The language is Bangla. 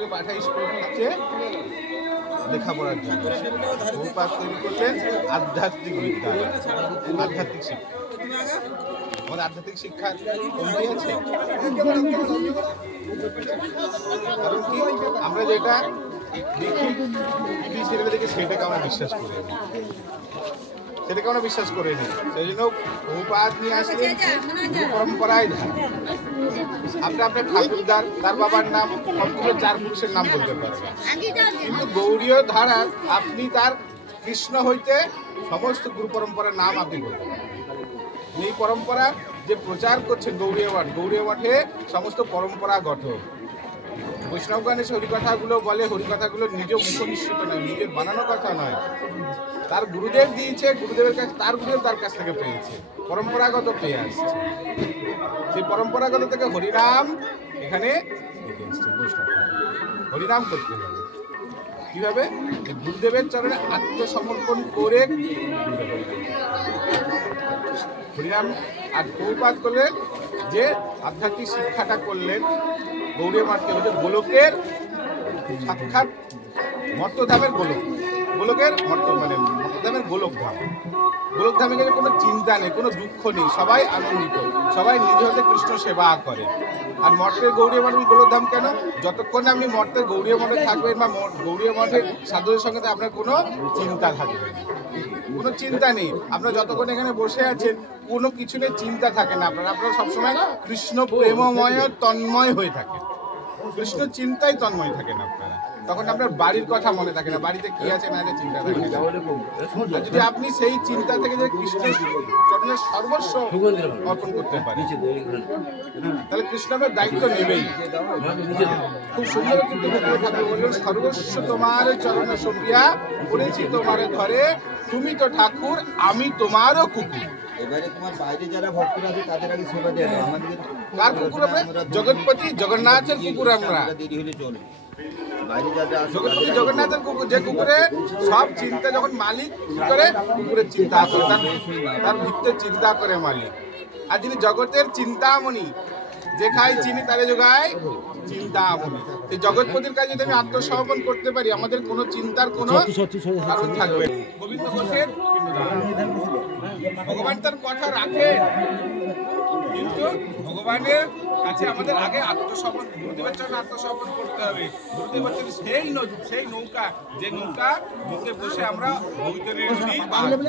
ছেলেমেয়েকে পাঠায় স্কুল হচ্ছে লেখাপড়ার জন্য। বহুপাত তৈরি করলেন আধ্যাত্মিক বিদ্যালয়, আধ্যাত্মিক শিক্ষা। আমাদের আধ্যাত্মিক শিক্ষার কমতি আছে, কারণ কি আমরা যেটা দেখি টিভি সিরিয়ালে দেখি সেটাকে আমরা বিশ্বাস করি, সেটাকে আমরা বিশ্বাস করে নিই। সেই জন্য বহুপাত নিয়ে আসলেন পরম্পরায় ধারা। আপনি আপনার ঠাকুরদার তার বাবার নাম সবগুলো 4 পুরুষের নাম বলতে পারবেন, কিন্তু গৌড়ীয় ধারার আপনি তার কৃষ্ণ হইতে সমস্ত গুরু পরম্পরার নাম আপনি বলতে পারবেন। এই পরম্পরা যে প্রচার করছেন গৌড়ীয় মঠ, গৌড়ীয় মঠে সমস্ত পরম্পরা গঠন। বৈষ্ণবগণ এসে হরিকথাগুলো বলে, হরিকথাগুলো নিজ মুখনিসৃত নয়, নিজের বানানো কথা নয়, তার গুরুদেব দিয়েছে, গুরুদেবের কাছে তার গুরুদেব তার কাছ থেকে পেয়েছে, পরম্পরাগত পেয়ে আসছে। সেই পরম্পরাগত থেকে হরিনাম এখানে দেখে এসছে। বৈষ্ণব হরিনাম করতে হবে কিভাবে? গুরুদেবের চরণে আত্মসমর্পণ করে হরিনাম। আর বহুপাত করলেন যে আধ্যাত্মিক শিক্ষাটা করলেন গৌড়ীয় মঠকে, হচ্ছে গোলকের সাক্ষাৎ মর্তধামের গোলক, গোলকের মানে মর্তধামের গোলকধাম। গোলকধামে গেলে কোনো চিন্তা নেই, কোনো দুঃখ নেই, সবাই আনন্দিত, সবাই নিজে হতে কৃষ্ণ সেবা করে। আর মঠের গৌড়ীয় মঠ গোলকধাম কেন? যতক্ষণ আপনি মঠের গৌড়ীয় মঠে থাকবেন বা গৌড়ীয় মঠের সাধুদের সঙ্গে আপনার কোনো চিন্তা থাকবে না, কোনো চিন্তা নেই। আপনারা যতক্ষণ এখানে বসে আছেন কোনো কিছু নিয়ে চিন্তা থাকে না আপনারা, আপনারা সবসময় কৃষ্ণ প্রেমময় তন্ময় হয়ে থাকেন, কৃষ্ণ চিন্তায় তন্ময় থাকেন আপনারা। তখন আপনার বাড়ির কথা মনে থাকে না, বাড়িতে কি আছে না আছে চিন্তা থাকে না। আর যদি আপনি সেই চিন্তা থেকে যে কৃষ্ণের চরণের সর্বস্ব অর্পণ করতে পারেন, তাহলে কৃষ্ণ আপনার দায়িত্ব নেবেই। খুব সুন্দর কিন্তু ঠাকুর বললেন, সর্বস্ব তোমার চরণে সপিয়া পড়েছি তোমার ঘরে, তুমি তো ঠাকুর আমি তোমারও কুকুর। এবারে তোমার বাইরে যারা ভক্তরা আছে তাদের আগে সেবা দেওয়া, আমাদের কার কুকুর? আমরা জগৎপতি জগন্নাথের কুকুর। আমরা দেরি হলে চলে বাইরে যারা জগৎপতি জগন্নাথের কুকুর, যে কুকুরে সব চিন্তা যখন মালিক কি করে, কুকুরের চিন্তা করে, তার ভিত্তির চিন্তা করে মালিক। আর যিনি জগতের চিন্তামণি, যে খাই চিনি তারে যোগায় চিন্তামণি, এই জগৎপতির কাছে যদি আমি আত্মসমর্পণ করতে পারি, আমাদের কোনো চিন্তার কোনো কারণ থাকবে। গোবিন্দ ঘোষের ভগবান তার কথা রাখে, কিন্তু ভগবানের কাছে আমাদের আগে আত্মসমর্পণ, গুরুদেবের চরণে আত্মসমর্পণ করতে হবে। গুরুদেব হচ্ছেন সেই নৌকা, যে নৌকা মুখে বসে আমরা ভগবানের